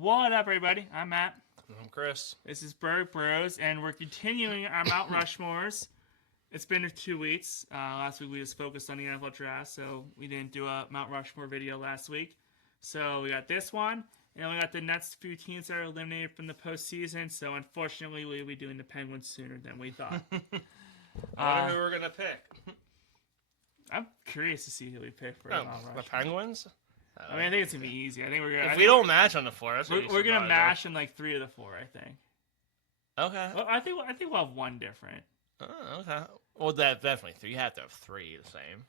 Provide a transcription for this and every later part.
What up, everybody? I'm Matt. I'm Chris. This is Berg Bros, and we're continuing our Mount Rushmores. It's been 2 weeks. Last week we just focused on the NFL draft, so we didn't do a Mount Rushmore video last week. So we got this one, and we got the next few teams that are eliminated from the postseason. So unfortunately, we'll be doing the Penguins sooner than we thought. I wonder who we're gonna pick. I'm curious to see who we pick for Oh, Mount the Rushmore. Penguins. I mean, I think it's gonna be easy. I think we're gonna. If we don't match on the four, we're gonna mash in like 3 of the 4. I think. Okay. Well, I think we'll have one different. Oh, okay. Well, definitely 3. You have to have 3 the same.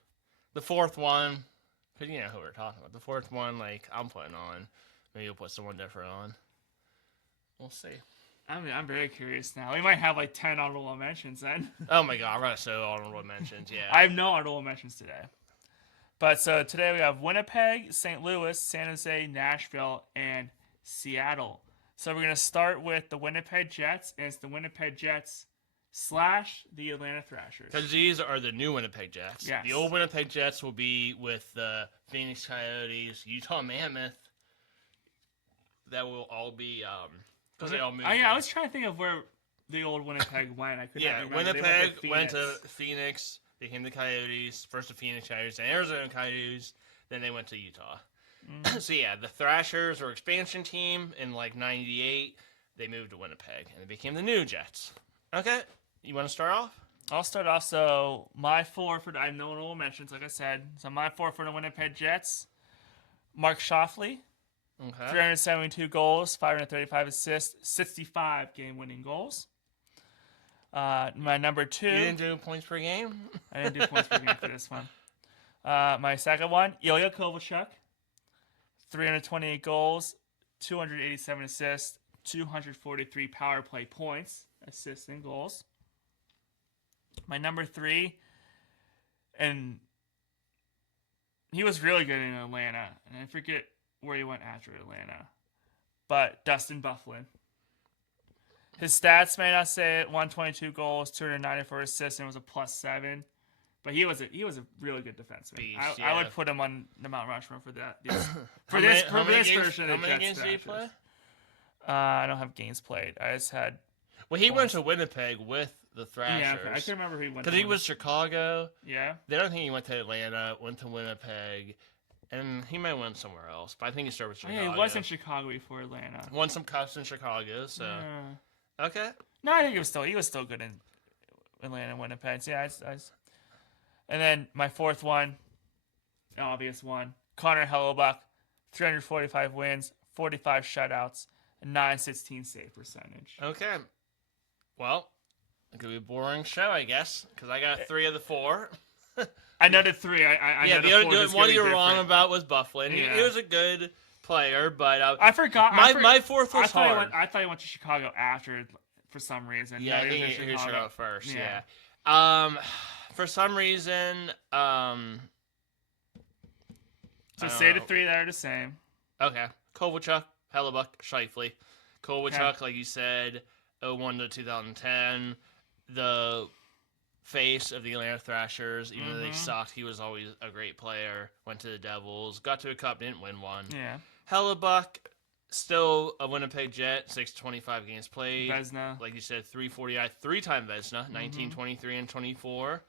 The fourth one, because you know who we're talking about. The fourth one, like I'm putting on. Maybe you'll put someone different on. We'll see. I'm very curious now. We might have like 10 honorable mentions then. Oh my god, I'm gonna show honorable mentions. Yeah. I have no honorable mentions today. But so today we have Winnipeg, St. Louis, San Jose, Nashville, and Seattle. So we're gonna start with the Winnipeg Jets, and it's the Winnipeg Jets / the Atlanta Thrashers. Because these are the new Winnipeg Jets. Yes. The old Winnipeg Jets will be with the Phoenix Coyotes, Utah Mammoth. That will all be because they all moved. I was trying to think of where the old Winnipeg went. I couldn't remember. Winnipeg went to Phoenix, became the Coyotes. First the Phoenix Coyotes, then Arizona Coyotes, then they went to Utah. Mm-hmm. So yeah, the Thrashers were expansion team in like '98. They moved to Winnipeg and they became the new Jets. Okay, you want to start off? I'll start off. So my 4 for I have no honorable mentions, like I said. So my 4 for the Winnipeg Jets: Mark Shoffley. Okay. 372 goals, 535 assists, 65 game-winning goals. My number 2. You didn't do points per game? I didn't do points per game for this one. My second one, Ilya Kovalchuk. 328 goals, 287 assists, 243 power play points, assists and goals. My number 3, and he was really good in Atlanta, and I forget where he went after Atlanta, but Dustin Byfuglien. His stats may not say it: 122 goals, 294 assists, and was a +7. But he was a really good defenseman. Beast, I would put him on the Mount Rushmore for that. For this version of the Jets. How many games did he play? I don't have games played. I just had. Well, he went to Winnipeg with the Thrashers. Yeah, okay. I can't remember who he went to. Because he was Chicago. Yeah. Then I don't think he went to Atlanta, went to Winnipeg. And he might have went somewhere else, but I think he started with Chicago. Yeah, he was in Chicago before Atlanta. Won some cups in Chicago, so okay. No, I think he was still good in Atlanta and Winnipeg. So yeah, and then my 4th one, an obvious one, Connor Hellebuck, 345 wins, 45 shutouts, a .916 save percentage. Okay, well, it could be a boring show, I guess, because I got 3 of the 4. I know the 3. I know the 4 one you were wrong about was Byfuglien. He was a good player, but I forgot. My 4th was hard. I thought he went to Chicago after for some reason. Yeah, I think he was Chicago first. Yeah. For some reason, So say the 3 that are the same. Okay, Kovalchuk, Hellebuck, Scheifele. Kovalchuk, like you said, 2001 to 2010, the face of the Atlanta Thrashers. Even though they sucked, he was always a great player. Went to the Devils, got to a cup, didn't win one. Yeah. Hellebuck, still a Winnipeg Jet, 625 games played. Vezina. Like you said, 340, 3-time Vezina, 19, 23, and 24.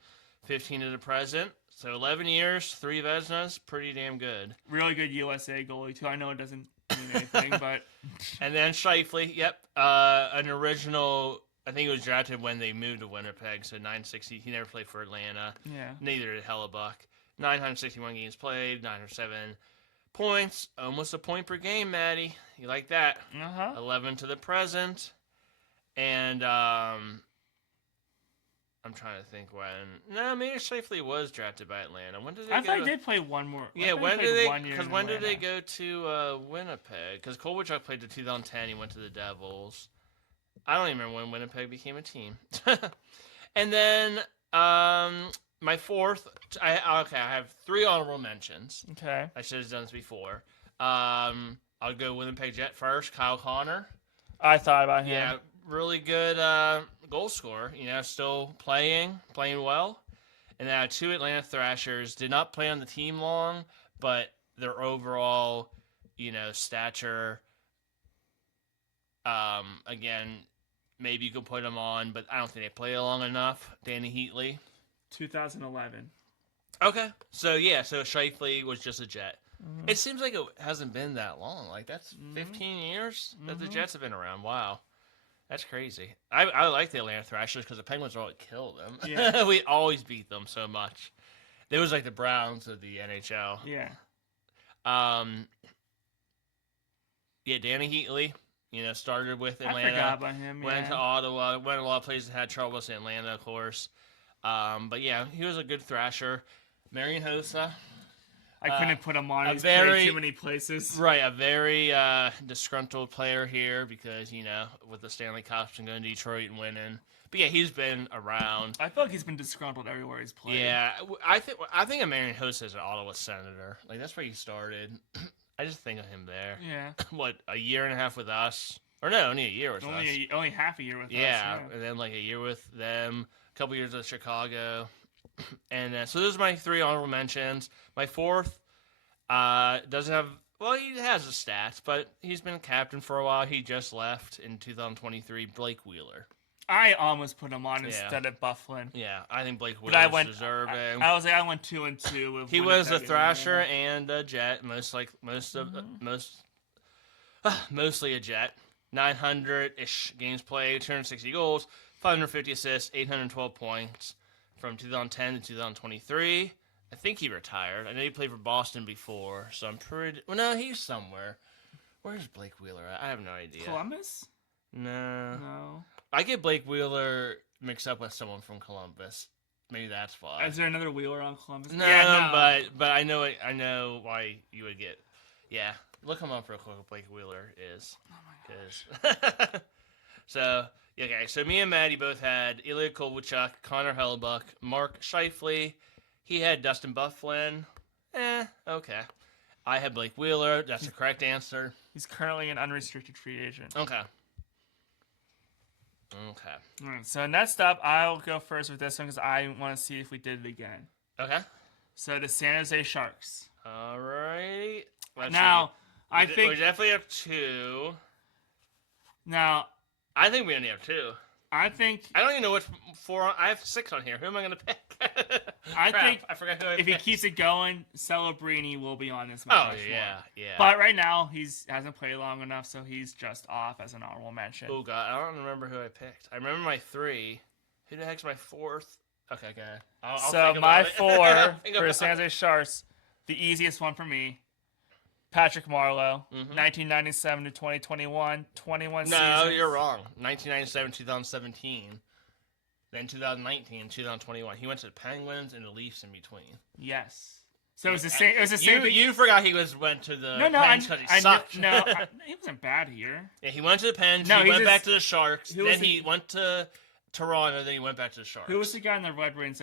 15 to the present. So 11 years, 3 Vezinas, pretty damn good. Really good USA goalie, too. I know it doesn't mean anything, but... And then Scheifele, yep. An original... I think it was drafted when they moved to Winnipeg, so 960. He never played for Atlanta. Yeah. Neither did Hellebuck. 961 games played, 907 points. Almost a point per game, Maddie. You like that? 11 to the present. And I'm trying to think when. No, maybe Scheifele was drafted by Atlanta. When did they I thought he did play one more. Yeah, when did they? Because when did they go to Winnipeg? Because Kovalchuk played to 2010. He went to the Devils. I don't even remember when Winnipeg became a team. And then my 4th, I have 3 honorable mentions. Okay. I should have done this before. I'll go Winnipeg Jet first. Kyle Connor. I thought about him. Yeah, really good goal scorer. Still playing well. And then 2 Atlanta Thrashers. Did not play on the team long, but their overall, stature Again, maybe you could put him on, but I don't think they play long enough. Danny Heatley. 2011. Okay. So Shifley was just a Jet. Mm-hmm. It seems like it hasn't been that long. Like, that's 15 years that the Jets have been around. Wow. That's crazy. I like the Atlanta Thrashers because the Penguins always kill them. Yeah. We always beat them so much. They was like the Browns of the NHL. Yeah. Danny Heatley, started with Atlanta. I forgot about him. Went to Ottawa. Went a lot of places, had troubles in Atlanta, of course. But he was a good Thrasher. Marian Hossa. I couldn't put him on. He's played too many places. Right, a very disgruntled player here because, with the Stanley Cups and going to Detroit and winning. But he's been around. I feel like he's been disgruntled everywhere he's played. Yeah, I think of Marian Hossa as an Ottawa Senator. Like, that's where he started. I just think of him there. Yeah. What, a year and a half with us? Or no, only a year with us. Only half a year with us. Yeah, and then like a year with them, a couple years with Chicago. And so those are my 3 honorable mentions. My 4th doesn't have... Well, he has a stats, but he's been captain for a while. He just left in 2023, Blake Wheeler. I almost put him on instead of Bufflin. Yeah, I think Blake Wheeler is deserving. I went 2-2 with he was a Thrasher and a Jet, mostly a Jet. 900-ish games played, 260 goals, 550 assists, 812 points from 2010 to 2023. I think he retired. I know he played for Boston before, so I'm pretty... Well, no, he's somewhere. Where's Blake Wheeler at? I have no idea. Columbus? No. I get Blake Wheeler mixed up with someone from Columbus. Maybe that's why. Is there another Wheeler on Columbus? No, but I know why you would get... Yeah, look him up real quick what Blake Wheeler is. Oh my gosh. So me and Maddie both had Ilya Kovalchuk, Connor Hellebuck, Mark Scheifele. He had Dustin Bufflin. Okay. I had Blake Wheeler. That's the correct answer. He's currently an unrestricted free agent. Okay. All right, so next up, I'll go first with this one because I want to see if we did it again. Okay. So the San Jose Sharks. All right. I think we definitely have 2. Now, I think we only have 2. I don't even know which 4. I have 6 on here. Who am I going to pick? I forgot who I picked. If he keeps it going, Celebrini will be on this match. Oh, yeah. But right now, he hasn't played long enough, so he's just off as an honorable mention. Oh, God. I don't remember who I picked. I remember my 3. Who the heck's my 4th? Okay. So my 4 for the San Jose Sharks, the easiest one for me, Patrick Marleau, 1997 to 2021, 21 seasons. No, you're wrong. 1997, 2017. Then 2019, 2021. He went to the Penguins and the Leafs in between. Yes. So it was the same. It was the same. You forgot he went to the Pens because he sucked. He wasn't bad here. Yeah, he went to the Pens. He went back to the Sharks. Then he went to Toronto. Then he went back to the Sharks. Who was the guy in the Red Wings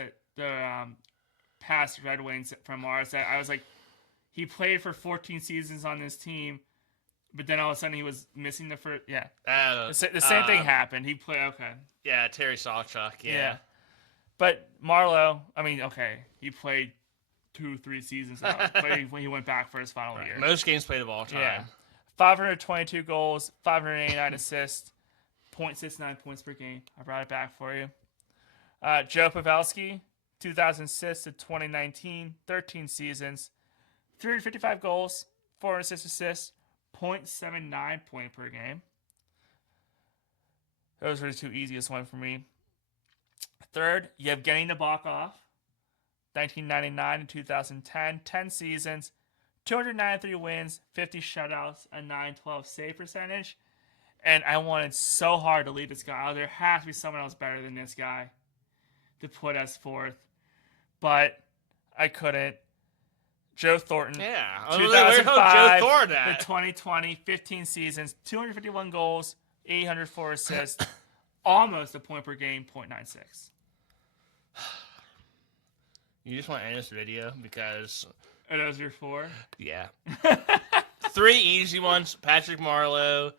past Red Wings from ours that I was like, he played for 14 seasons on this team, but then all of a sudden he was missing the first. Yeah. The same thing happened. He played. Okay. Yeah, Terry Sawchuk. Yeah. But Marleau, he played 2-3 seasons ago, but he went back for his final year. Most games played of all time. Yeah. 522 goals, 589 assists, 0.69 points per game. I brought it back for you. Joe Pavelski, 2006 to 2019, 13 seasons, 355 goals, 406 assists, 0.79 point per game. Those were the 2 easiest ones for me. Third, Yevgeny Nabokov, 1999 to 2010, 10 seasons, 293 wins, 50 shutouts, a 912 save percentage. And I wanted so hard to leave this guy out. There has to be someone else better than this guy to put us 4th. But I couldn't. Joe Thornton. Yeah. 2005 Joe Thornton at? to 2020, 15 seasons, 251 goals, 804 assists, almost a point per game, 0.96. You just want to end this video because... Are those your 4? Yeah. 3 easy ones. Patrick Marleau,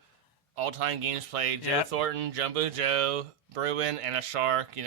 all-time games played. Joe Thornton, Jumbo Joe, Bruin, and a Shark,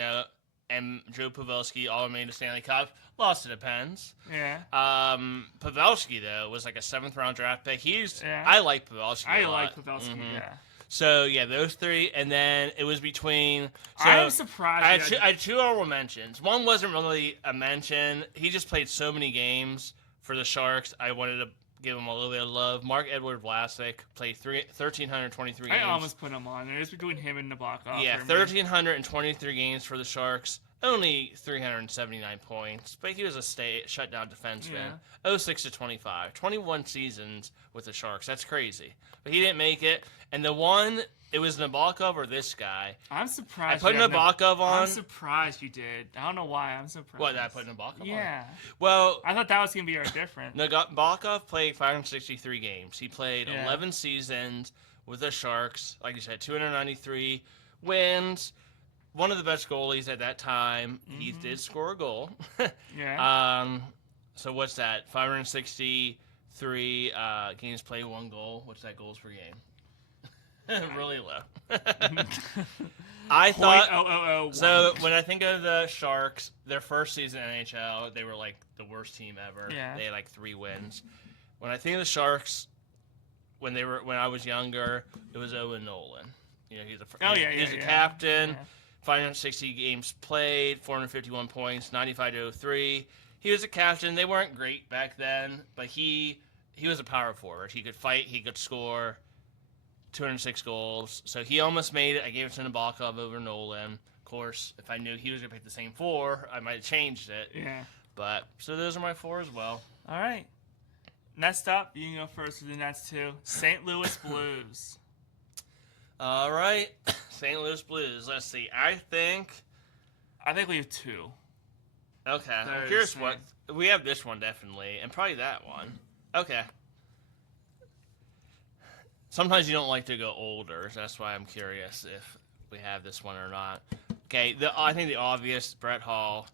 and Joe Pavelski all made the Stanley Cup. Lost to the Pens. Yeah. Pavelski, though, was like a 7th-round draft pick. I like Pavelski I like Pavelski, yeah. So, yeah, those three. And then it was between... So I'm surprised. I had two honorable mentions. One wasn't really a mention. He just played so many games for the Sharks. I wanted to give him a little bit of love. Mark-Edward Vlasic played 1,323 games. I almost put him on. It was between him and Nabokov. Yeah, 1,323 games for the Sharks. Only 379 points, but he was a shutdown defenseman. Yeah. 06-25. 21 seasons with the Sharks. That's crazy. But he didn't make it. And the one, it was Nabokov or this guy. I'm surprised. I put Nabokov on. I'm surprised you did. I don't know why. I'm surprised. What, did I put Nabokov on? Yeah. Well, I thought that was going to be our difference. Nabokov played 563 games. He played 11 seasons with the Sharks. Like you said, 293 wins. One of the best goalies at that time. Mm-hmm. He did score a goal. Yeah. So what's that? 563 games played, 1 goal. What's that goals per game? Really low. I thought. .0001. So when I think of the Sharks, their first season in NHL, they were like the worst team ever. Yeah. They had like 3 wins. When I think of the Sharks, when I was younger, it was Owen Nolan. You know, he's a captain. Yeah. 560 games played, 451 points, 95-03. He was a captain. They weren't great back then, but he was a power forward. He could fight. He could score. 206 goals. So he almost made it. I gave it to Nabokov over Nolan. Of course, if I knew he was going to pick the same 4, I might have changed it. Yeah. But, so those are my 4 as well. All right. Next up, you can go first with the Nets, too. St. Louis Blues. All right. St. Louis Blues. Let's see. I think we have 2. Okay. Here's what. We have this one, definitely. And probably that one. Okay. Sometimes you don't like to go older. So that's why I'm curious if we have this one or not. Okay. I think the obvious, Brett Hall.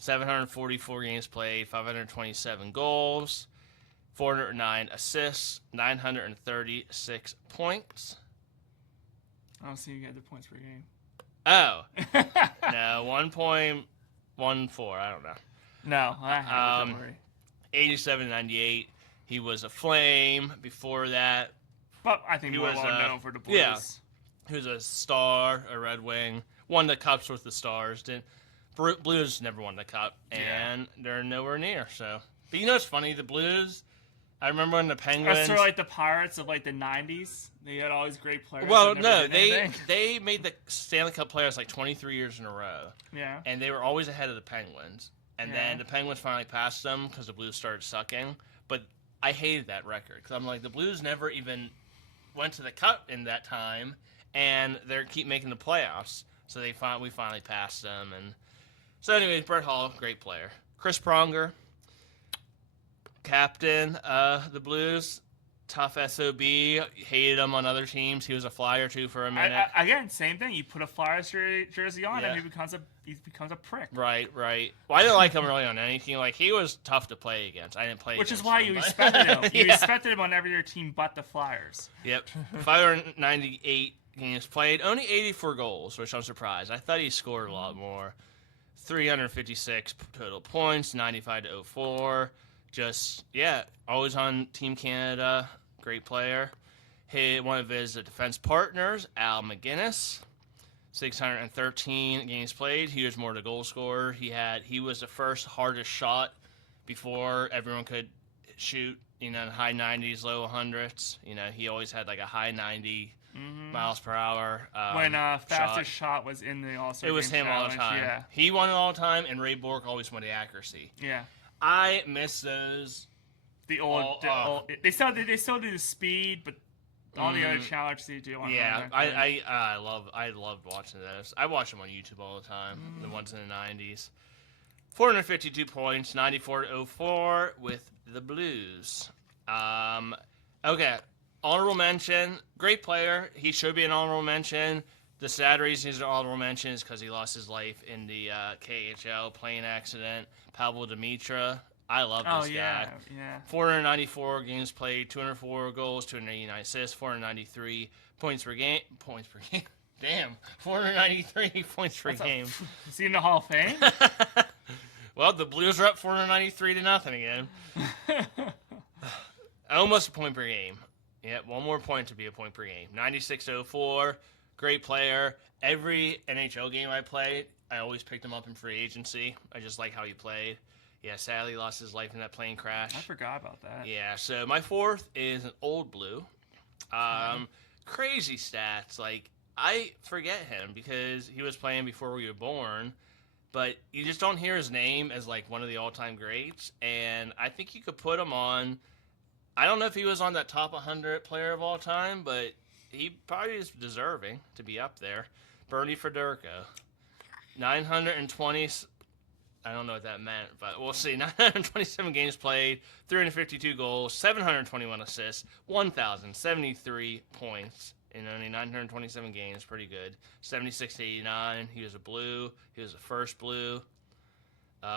744 games played. 527 goals. 409 assists. 936 points. I don't see you get the points per game. Oh. No, 1.14. I don't know. No, I have it, don't worry. 87-98. He was a Flame before that. But I think he was known for the Blues. Yeah. He was a Star, a Red Wing. Won the Cups with the Stars. Blues never won the Cup, and they're nowhere near. So, but you know what's funny? The Blues, I remember when the Penguins... That's sort of like the Pirates of like the 90s. They had all these great players. Well, no, they made the Stanley Cup playoffs like 23 years in a row. Yeah. And they were always ahead of the Penguins. And then the Penguins finally passed them because the Blues started sucking. But I hated that record because I'm like, the Blues never even went to the Cup in that time, and they keep making the playoffs. So we finally passed them. And so anyways, Brett Hall, great player. Chris Pronger, captain of the Blues. Tough SOB. Hated him on other teams. He was a Flyer too for a minute. Again, same thing. You put a Flyers jersey on, and he becomes a prick. Right. Well, I didn't like him really on any team. Like, he was tough to play against. I didn't play. Which against is why him, you respected him. You respected him on every other team but the Flyers. Yep. 598 games played. Only 84 goals, which I'm surprised. I thought he scored a lot more. 356 total points. 95-04. Just, always on Team Canada. Great player. One of his defense partners, Al McGinnis, 613 games played. He was more the goal scorer. He was the first hardest shot before everyone could shoot, high 90s, low 100s. He always had like a high 90 miles per hour when fastest shot was in the All-Star It was him challenge. all the time. Yeah. He won it all the time, and Ray Bourque always won the accuracy. Yeah. I miss those. They still do the speed, but all the other challenges they do. I loved watching those. I watch them on YouTube all the time. The ones in the 90s. 452 points, 94-04 with the Blues. Okay, honorable mention. Great player. He should be an honorable mention. The sad reason he's an honorable mention is because he lost his life in the KHL plane accident. Pavel Dimitra. I love this guy. Yeah. 494 games played, 204 goals, 289 assists, 493 points per game. Damn, 493 points per game. Is he in the Hall of Fame? Well, the Blues are up 493-0 again. Almost a point per game. Yeah, one more point to be a point per game. 96.04, great player. Every NHL game I played, I always picked him up in free agency. I just like how he played. Yeah, sadly lost his life in that plane crash. I forgot about that. Yeah, so my fourth is an old blue. Crazy stats. Like, I forget him because he was playing before we were born, but you just don't hear his name as, like, one of the all-time greats, and I think you could put him on... I don't know if he was on that top 100 player of all time, but he probably is deserving to be up there. Bernie Federko. 920... I don't know what that meant, but we'll see. 927 games played, 352 goals, 721 assists, 1,073 points in only 927 games. Pretty good. 76-89. He was a blue. He was the first blue.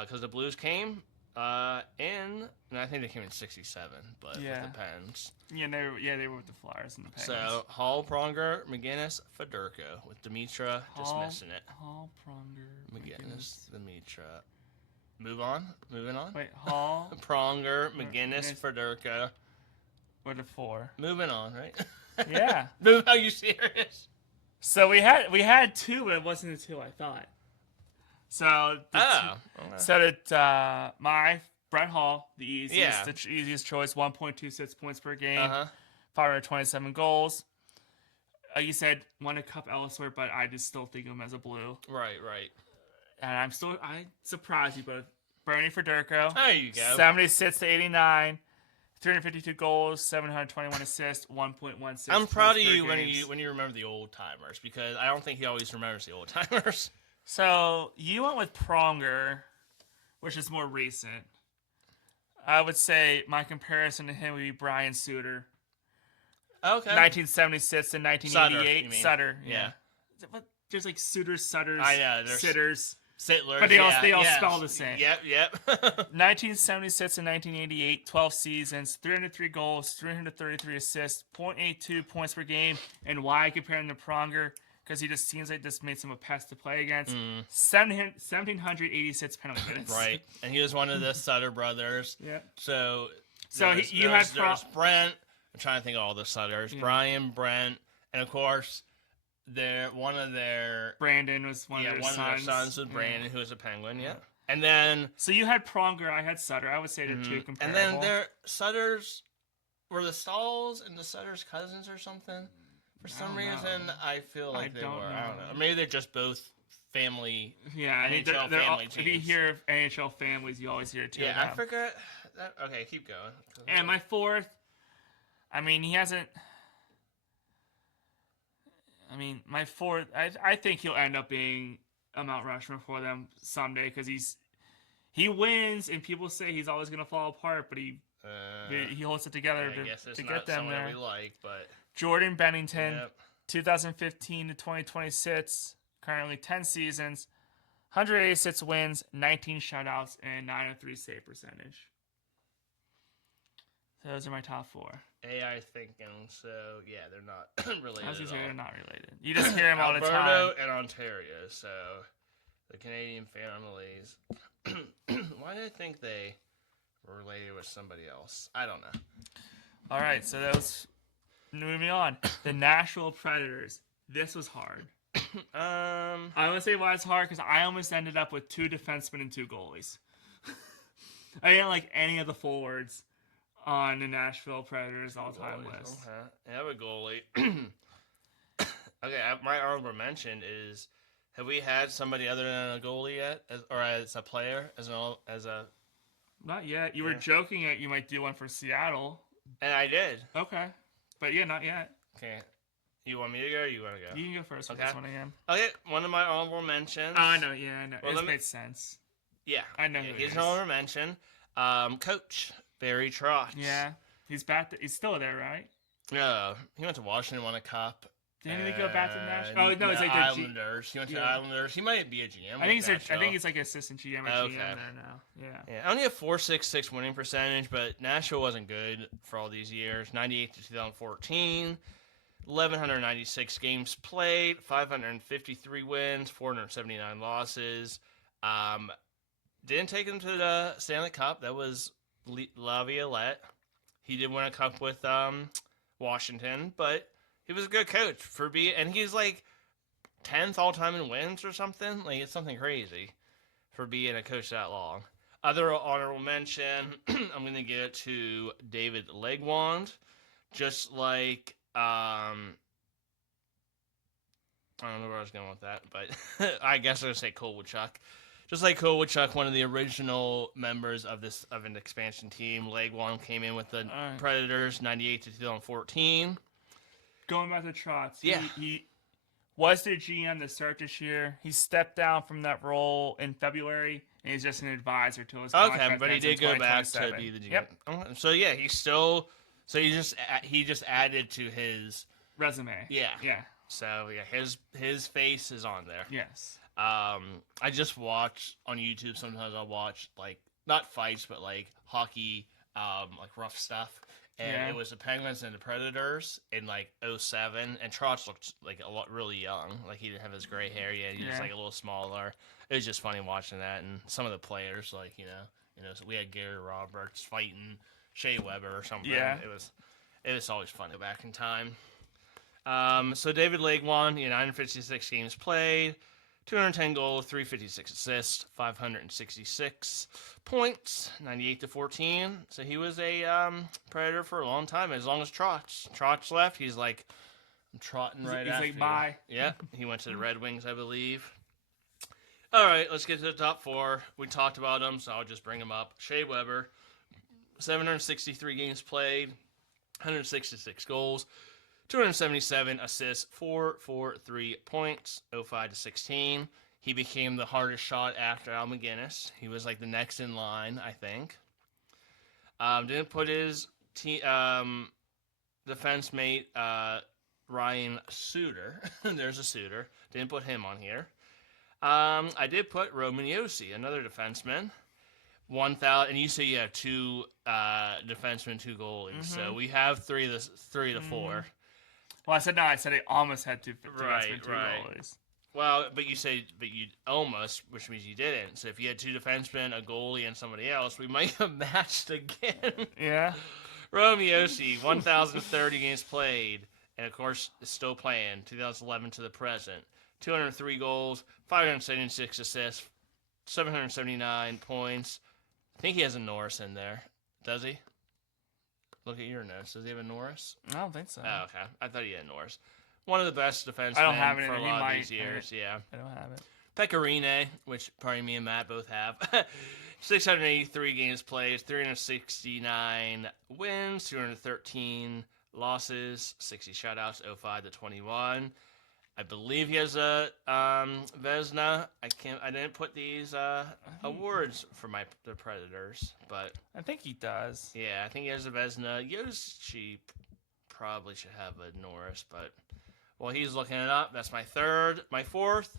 Because the Blues came and I think they came in 67, but with the Pens. Yeah, they were with the Flyers and the Pens. So, Hall, Pronger, McGinnis, Federko, with Dimitra just missing it. Hall, Pronger, McGinnis, Dimitra. Moving on. Wait, Hall, Pronger, McGinnis, Federka. What a 4. Moving on, right? Yeah. Are you serious? So we had 2, but it wasn't the 2 I thought. So my Brett Hall, the easiest choice, 1.26 points per game, 527 goals. You said won a cup elsewhere, but I just still think of him as a blue. Right. And I surprised you, but Bernie Federko. There you go. 76-89, 352 goals, 721 assists, 1.16. I'm proud of you when you remember the old timers, because I don't think he always remembers the old timers. So you went with Pronger, which is more recent. I would say my comparison to him would be Brian Suter. Okay. 1976 and 1988. Sutter, yeah. But there's like Suiters, Sutters, I know, Sitters. Sittlers, but they all spell the same. Yep. 1976 and 1988, 12 seasons, 303 goals, 333 assists, 0.82 points per game. And why I compare him to Pronger? Because he just seems like this makes him a pest to play against. 1,786 penalty minutes. Right. And he was one of the Sutter brothers. Yep. So there's Brent. I'm trying to think of all the Sutters. Yeah. Brian, Brent, and of course, Brandon was one of their sons. One of their sons was Brandon, who was a Penguin. Yeah. And then so you had Pronger, I had Sutter. I would say they're two comparable. And then their Sutters were the Stalls and the Sutters' cousins or something. For some reason, I feel like they were. I don't know. Maybe they're just both family. Yeah, I mean, they're all, if you hear NHL families, you always hear two. Yeah, I forgot. Okay, keep going. And my fourth, I mean, he hasn't. I mean, my fourth, I think he'll end up being a Mount Rushmore for them someday because he wins, and people say he's always going to fall apart, but he holds it together to get them there. We like, but Jordan Bennington, 2015 to 2026, currently 10 seasons, 186 wins, 19 shutouts, and 903 save percentage. So those are my top four. AI thinking, so yeah, they're not related. I was going to say they're not related. You just hear them all the time. Alberta and Ontario, so the Canadian families. Why do I think they were related with somebody else? I don't know. All right, so those. Moving on, the Nashville Predators. This was hard. I want to say why it's hard because I almost ended up with 2 defensemen and 2 goalies. I didn't like any of the forwards on the Nashville Predators all-time list. Okay. I have a goalie. Okay, my honorable mention is: have we had somebody other than a goalie yet, or as a player, as a? Not yet. You were joking that you might do one for Seattle, and I did. Okay. But yeah, not yet. Okay. You want me to go or you want to go? You can go first for this one again. Okay, one of my honorable mentions. Oh, I know, yeah, I know. Well, it made sense. Yeah. I know who it is. He's an honorable mention. Coach Barry Trotz. Yeah. He's back. He's still there, right? No. He went to Washington, won a cup. Didn't he go back to Nashville? Oh, no, it's like the Islanders. He went to Islanders. He might be a GM. I think he's like assistant GM or GM there now. Yeah. Only a .466 winning percentage, but Nashville wasn't good for all these years. 98 to 2014, 1,196 games played, 553 wins, 479 losses. Didn't take him to the Stanley Cup. That was Laviolette. He did win a cup with Washington, but he was a good coach and he's like 10th all time in wins or something. Like, it's something crazy for being a coach that long. Other honorable mention, I'm going to give it to David Legwand. Just like, I don't know where I was going with that, but I guess I'm going to say Cole Woodchuck. Just like Cole Woodchuck, one of the original members of an expansion team. Legwand came in with the Predators, 98 to 2014. Going back to Trotz. Yeah. He was the GM to start this year. He stepped down from that role in February, and he's just an advisor to his contract. Okay, but he did go back to be the GM. Yep. So yeah, he just added to his resume. Yeah. Yeah. So yeah, his face is on there. Yes. I just watch on YouTube. Sometimes I'll watch like not fights, but like hockey, like rough stuff. And it was the Penguins and the Predators in like 2007, and Trotz looked like really young. Like he didn't have his gray hair yet. He was like a little smaller. It was just funny watching that, and some of the players, like so we had Gary Roberts fighting Shea Weber or something. Yeah. It was always fun to go back in time. So David Legwand, 956 games played, 210 goals, 356 assists, 566 points, 98 to 14. So he was a Predator for a long time, as long as Trotz left. He's like, I'm trotting right after. He's like, bye. Yeah, he went to the Red Wings, I believe. All right, let's get to the top four. We talked about them, so I'll just bring them up. Shea Weber, 763 games played, 166 goals, 277 assists, 443 points, 05 to 16. He became the hardest shot after Al McGinnis. He was like the next in line, I think. Didn't put his defense mate, Ryan Suter. There's a Suter. Didn't put him on here. I did put Roman Josi, another defenseman. 1,000, and you say you have two defensemen, two goalies. Mm-hmm. So we have three to four. Well, I said I almost had two defensemen, two goalies. Well, but you almost, which means you didn't. So if you had two defensemen, a goalie, and somebody else, we might have matched again. Yeah. Roman Josi, 1,030 games played, and of course, is still playing, 2011 to the present. 203 goals, 576 assists, 779 points. I think he has a Norris in there. Does he? Look at your notes. Does he have a Norris? I don't think so. Oh, okay. I thought he had a Norris. One of the best defensemen for a lot of these years. Yeah. I don't have it. Pecorine, which probably me and Matt both have. 683 games played, 369 wins, 213 losses, 60 shutouts, 05 to 21. I believe he has a Vezina. I didn't put these awards for the Predators, but I think he does. Yeah, I think he has a Vezina. Josi probably should have a Norris, but while he's looking it up, that's my third. My fourth,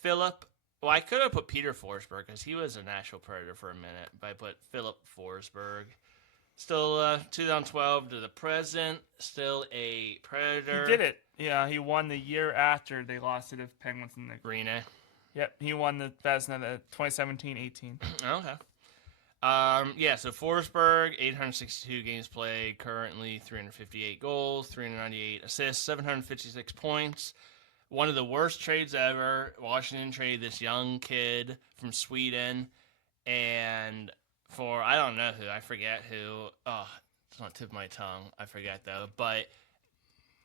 Philip. Well, I could have put Peter Forsberg because he was a Nashville Predator for a minute, but I put Philip Forsberg. Still 2012 to the present, still a Predator. He did it. Yeah, he won the year after they lost to the Penguins in the Green. Yep, he won the Vezina, the 2017-18. Okay. Yeah, so Forsberg, 862 games played, currently 358 goals, 398 assists, 756 points. One of the worst trades ever. Washington traded this young kid from Sweden, and for, I don't know who, I forget who. Oh, it's on the tip of my tongue. I forget, though. But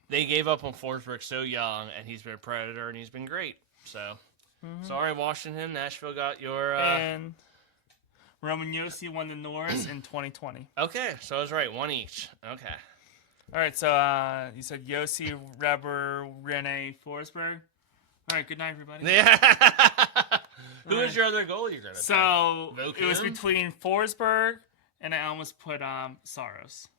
they gave up on Forsberg so young, and he's been a Predator, and he's been great. So, sorry, Washington. Nashville got your... And Roman Josi won the Norris in 2020. Okay, so I was right. One each. Okay. All right, so you said Josi, Weber, Rene, Forsberg. All right, good night, everybody. Yeah. Who was your other goalie you're going to pick? So, it was between Forsberg, and I almost put Saros.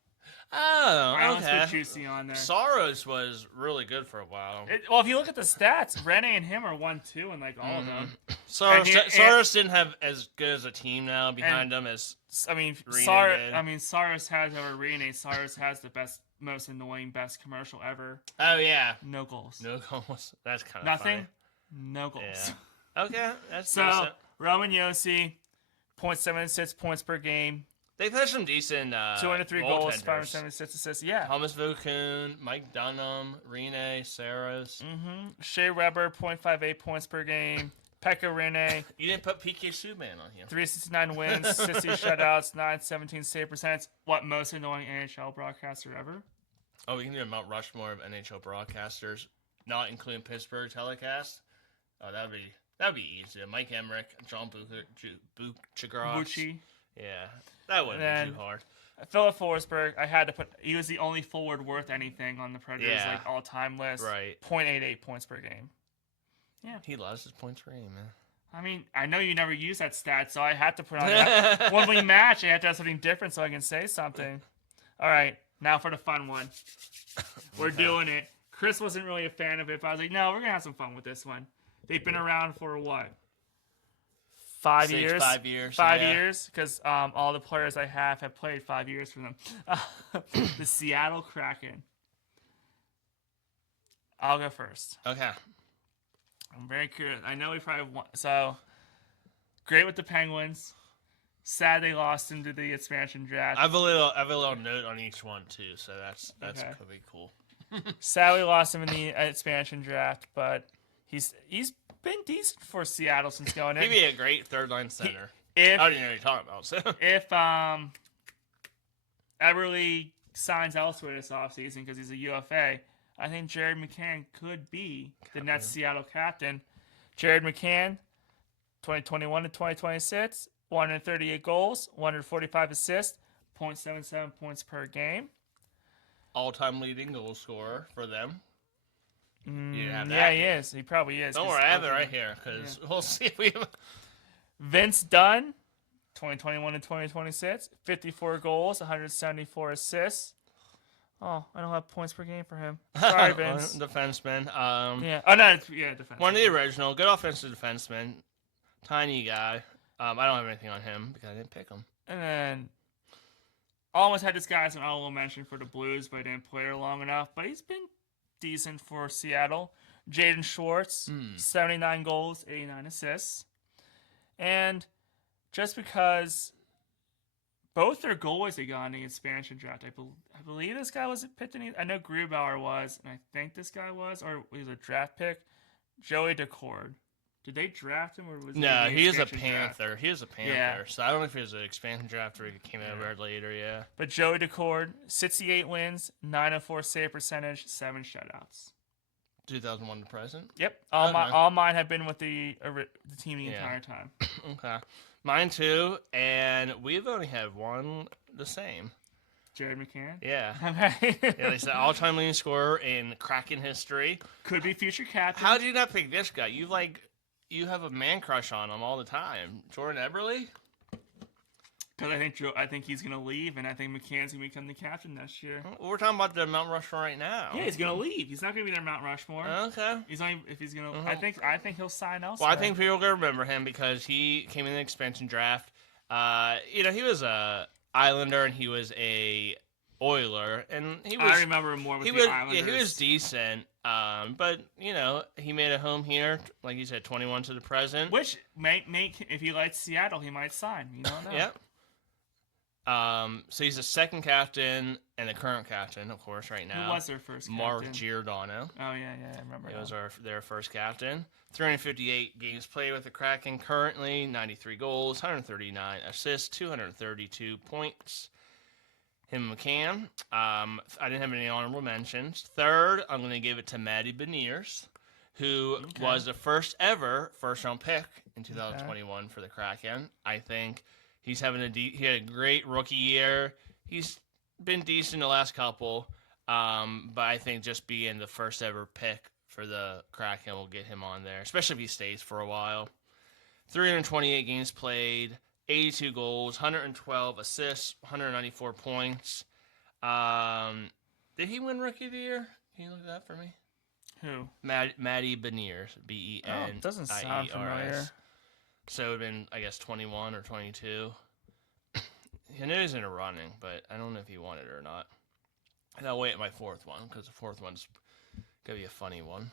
Oh, I almost put Juicy on there. Saros was really good for a while. Well, if you look at the stats, Rene and him are 1-2 in like all of them. Saros didn't have as good as a team now behind him as Rene did. Saros has over Rene. Saros has the most annoying, best commercial ever. Oh, yeah. No goals. No goals. That's kind of Nothing. Funny. No goals. Yeah. Okay. That's so, decent. Roman Josi, 0.76 points per game, They've had some decent 203 goals, 576 assists. Yeah. Thomas Vokoun, Mike Dunham, Rene, Saras. Shea Weber, 0.58 points per game. Pekka Rinne. You didn't put PK Subban on here. 369 wins, 60 shutouts, 917 save percentage. What, most annoying NHL broadcaster ever? Oh, we can do a Mount Rushmore of NHL broadcasters, not including Pittsburgh telecast. Oh, that'd be easy. Mike Emmerich, John Buccigross. Yeah, that wouldn't be too hard. Philip Forsberg, I had to put. He was the only forward worth anything on the Predators all-time list. Right. 0.88 points per game. Yeah. He loves his points per game, man. I mean, I know you never use that stat, so I had to put on that. When we match, I have to have something different so I can say something. All right, now for the fun one. We're doing it. Chris wasn't really a fan of it, but I was like, no, we're going to have some fun with this one. They've been around for what? 5 years? 5 years. 5 years, because all the players I have played 5 years for them. The Seattle Kraken. I'll go first. Okay. I'm very curious. I know we probably won. So, great with the Penguins. Sad they lost into the expansion draft. I have a little note on each one too, so that's okay. Could be cool. Sad we lost him in the expansion draft, but he's been decent for Seattle since going in. He'd be a great third line center. I don't even know what you're talking about. So. If Eberle signs elsewhere this offseason because he's a UFA, I think Jared McCann could be the next Seattle captain. Jared McCann, 2021 to 2026, 138 goals, 145 assists, 0.77 points per game. All-time leading goal scorer for them. Yeah, he is. He probably is. Don't worry, I have it right here because we'll see if we have... Vince Dunn, 2021 to 2026, 54 goals, 174 assists. Oh, I don't have points per game for him. Sorry, Vince. Defenseman. Defenseman. One of the original. Good offensive defenseman. Tiny guy. I don't have anything on him because I didn't pick him. And then, almost had this guy as an honorable mention for the Blues, but I didn't play her long enough. But he's been decent for Seattle. Jaden Schwartz, 79 goals, 89 assists. And just because both their goalies they got in the expansion draft, I believe this guy was picked in. I know Grubauer was, and I think this guy was, or he was a draft pick. Joey Decord. Did they draft him, or was no? He is a Panther. Draft? He is a Panther. So I don't know if he was an expansion draft or he came over later. Yeah. But Joey Decord, 68 wins, 904 save percentage, 7 shutouts. 2001 to present. Yep. All mine have been with the team the entire time. Okay. Mine too, and we've only had one the same. Jared McCann? Yeah. Okay. Yeah, they said all-time leading scorer in Kraken history. Could be future captain. How did you not pick this guy? You have a man crush on him all the time. Jordan Eberle? Because I think he's gonna leave, and I think McCann's gonna become the captain next year. Well, we're talking about the Mount Rushmore right now. Yeah, he's gonna leave. He's not gonna be there Mount Rushmore. Okay. He's only if he's gonna. I think he'll sign elsewhere. Well, I think people are gonna remember him because he came in the expansion draft. He was a Islander and he was a Oiler, and he was. I remember him more with the Islanders. Yeah, he was decent. But he made a home here, like you said, 21 to the present. Which make if he likes Seattle, he might sign. You don't know. Yep. So he's the second captain and the current captain, of course, right now. Who was their first captain? Mark Giordano. Oh, yeah, I remember He was their first captain. 358 games played with the Kraken currently, 93 goals, 139 assists, 232 points. Him and McCann. I didn't have any honorable mentions. Third, I'm going to give it to Matty Beniers, who was the first-round pick in 2021 for the Kraken. I think he's having he had a great rookie year. He's been decent the last couple, but I think just being the first ever pick for the Kraken will get him on there, especially if he stays for a while. 328 games played, 82 goals, 112 assists, 194 points. Did he win Rookie of the Year? Can you look that for me? Who? Matty Beniers, Beniers. Oh, doesn't sound familiar. So it would have been, I guess, 21 or 22. I knew he was in a running, but I don't know if he won it or not. And I'll wait at my fourth one, because the fourth one's going to be a funny one.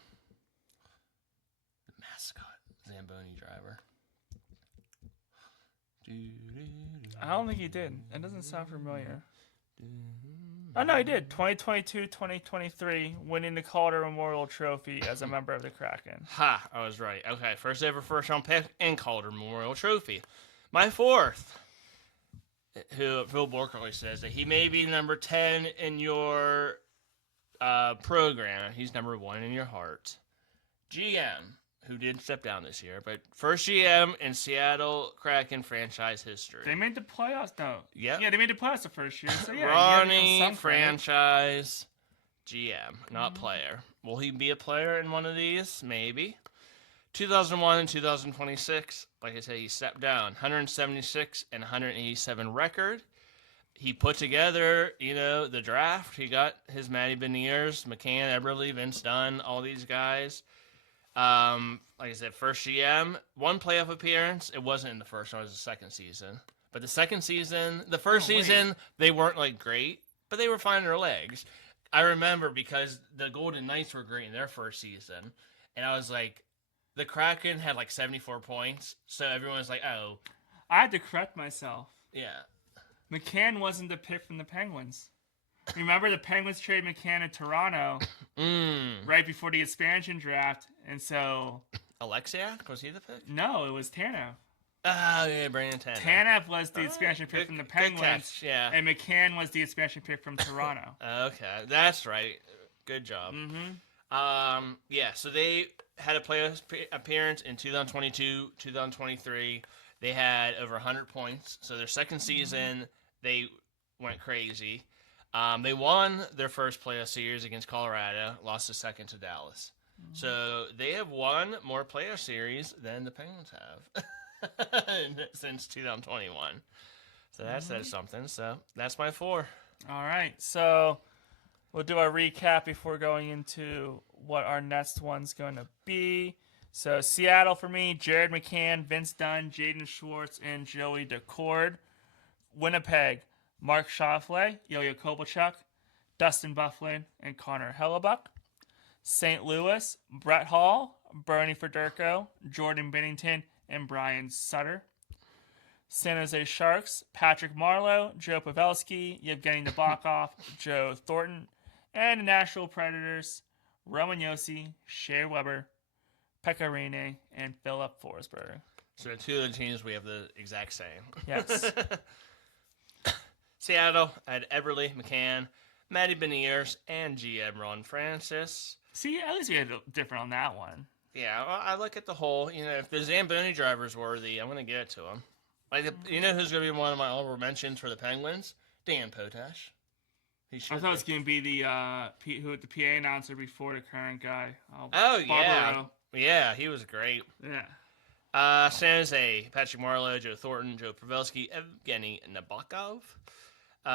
The mascot, Zamboni driver. I don't think he did. It doesn't sound familiar. Oh, no, he did. 2022-2023, winning the Calder Memorial Trophy as a member of the Kraken. Ha, I was right. Okay, first ever first-round pick and Calder Memorial Trophy. My fourth, who Phil Borkerley says that he may be number 10 in your program. He's number 1 in your heart. GM, who did step down this year, but first GM in Seattle Kraken franchise history. They made the playoffs, though. Yep. Yeah, they made the playoffs the first year. So yeah, Ronnie, franchise GM, not player. Will he be a player in one of these? Maybe. 2001 and 2026, like I said, he stepped down. 176 and 187 record. He put together, the draft. He got his Matty Beniers, McCann, Eberle, Vince Dunn, all these guys. Like I said, first GM, 1 playoff appearance. It wasn't in the first one, it was the second season. But the first season, they weren't great, but they were finding their legs. I remember because the Golden Knights were great in their first season, and I was like, the Kraken had 74 points, so everyone was like, oh. I had to correct myself. Yeah. McCann wasn't the pick from the Penguins. Remember, the Penguins traded McCann to Toronto right before the expansion draft, and so... Alexiak? Was he the pick? No, it was Tanev. Oh, yeah, Brandon Tanev. Tanev was the expansion pick from the Penguins, yeah. And McCann was the expansion pick from Toronto. Okay, that's right. Good job. Yeah, so they had a playoff appearance in 2022, 2023. They had over 100 points. So their second season, they went crazy. They won their first playoff series against Colorado, lost the second to Dallas. So they have won more playoff series than the Penguins have since 2021. So that says something. So that's my 4. All right. So we'll do a recap before going into what our next one's going to be. So Seattle for me, Jared McCann, Vince Dunn, Jaden Schwartz, and Joey Decord. Winnipeg, Mark Schauffele, Ilya Kovalchuk, Dustin Byfuglien, and Connor Hellebuck. St. Louis, Brett Hall, Bernie Federko, Jordan Bennington, and Brian Sutter. San Jose Sharks, Patrick Marleau, Joe Pavelski, Yevgeny Nabokov, Joe Thornton, and the Nashville Predators, Roman Josi, Shea Weber, Pekka Rinne, and Philip Forsberg. So the 2 of the teams we have the exact same. Yes. Seattle had Eberle, McCann, Matty Beniers, and GM Ron Francis. See, at least we had different on that one. Yeah, well, I look at the whole. If the Zamboni driver's worthy, I'm going to give it to him. Who's going to be one of my honorable mentions for the Penguins? Dan Potash. I thought it was going to be the PA announcer before the current guy. Yeah. Yeah, he was great. Yeah. San Jose, Patrick Marleau, Joe Thornton, Joe Pavelski, Evgeny Nabokov.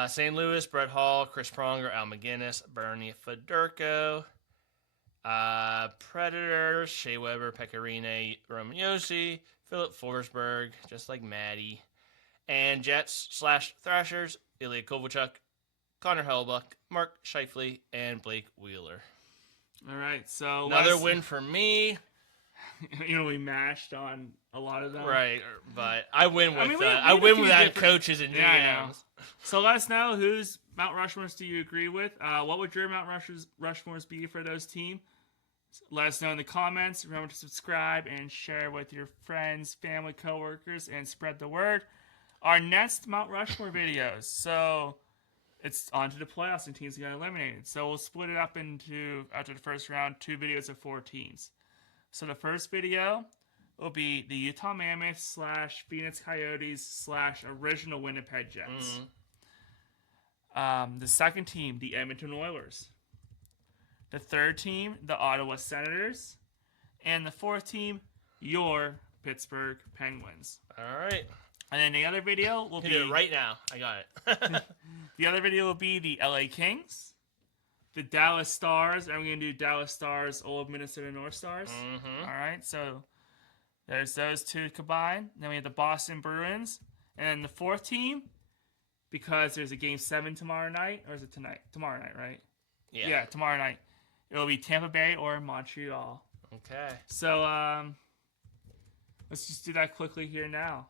St. Louis, Brett Hall, Chris Pronger, Al McGinnis, Bernie Federko. Predators, Shea Weber, Pekka Rinne, Roman Josi, Philip Forsberg, just like Maddie. And Jets/Thrashers, Ilya Kovalchuk, Connor Hellebuck, Mark Scheifele, and Blake Wheeler. All right, so another win for me. We mashed on a lot of them, right? But I win with I win without coaches and GMs. Yeah, so let us know whose Mount Rushmores do you agree with. What would your Mount Rushmores be for those teams? Let us know in the comments. Remember to subscribe and share with your friends, family, coworkers, and spread the word. Our next Mount Rushmore videos. So it's on to the playoffs and teams got eliminated. So we'll split it up into, after the first round, 2 videos of 4 teams. So the first video will be the Utah Mammoths / Phoenix Coyotes / original Winnipeg Jets. The second team, the Edmonton Oilers. The third team, the Ottawa Senators. And the fourth team, your Pittsburgh Penguins. All right. And then the other video will be... do it right now. I got it. The other video will be the LA Kings, the Dallas Stars, and we're going to do Dallas Stars, old Minnesota North Stars. All right, so there's those 2 combined. Then we have the Boston Bruins. And then the fourth team, because there's a Game 7 tomorrow night, or is it tonight? Tomorrow night, right? Yeah, tomorrow night. It will be Tampa Bay or Montreal. Okay. So let's just do that quickly here now.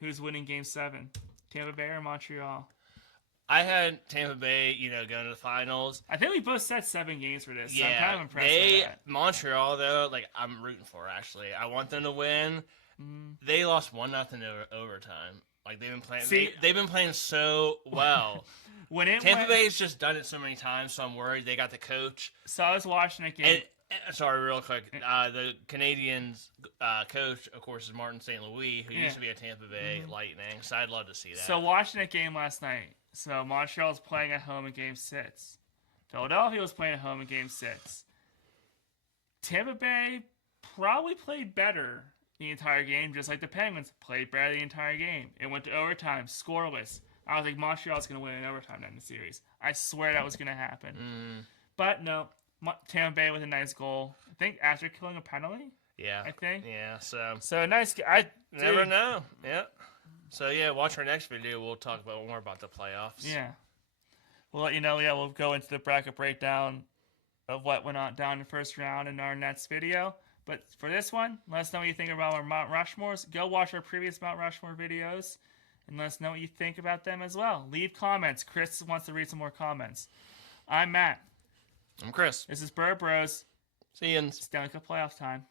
Who's winning Game 7? Tampa Bay or Montreal? I had Tampa Bay, going to the finals. I think we both said 7 games for this. So Yeah, I'm kind of impressed with that. Montreal though, I'm rooting for actually. I want them to win. They lost 1-0 overtime. They've been playing. They've been playing so well. Tampa Bay's just done it so many times, so I'm worried they got the coach. So I was watching a game. Sorry, real quick. The Canadians coach, of course, is Martin St. Louis, who used to be a Tampa Bay Lightning. So I'd love to see that. So watching a game last night. So Montreal was playing at home in Game 6. Philadelphia was playing at home in Game 6. Tampa Bay probably played better the entire game, just like the Penguins played better the entire game. It went to overtime, scoreless. I was like, Montreal's going to win in overtime in the series. I swear that was going to happen. But no, Tampa Bay with a nice goal. I think after killing a penalty. Yeah. I think. Yeah, So a nice. I never know. Yeah. So yeah, watch our next video. We'll talk more about the playoffs. Yeah. We'll let you know. Yeah, we'll go into the bracket breakdown of what went on down in the first round in our next video. But for this one, let us know what you think about our Mount Rushmores. Go watch our previous Mount Rushmore videos and let us know what you think about them as well. Leave comments. Chris wants to read some more comments. I'm Matt. I'm Chris. This is Bird Bros. See you. Stanley Cup playoff time.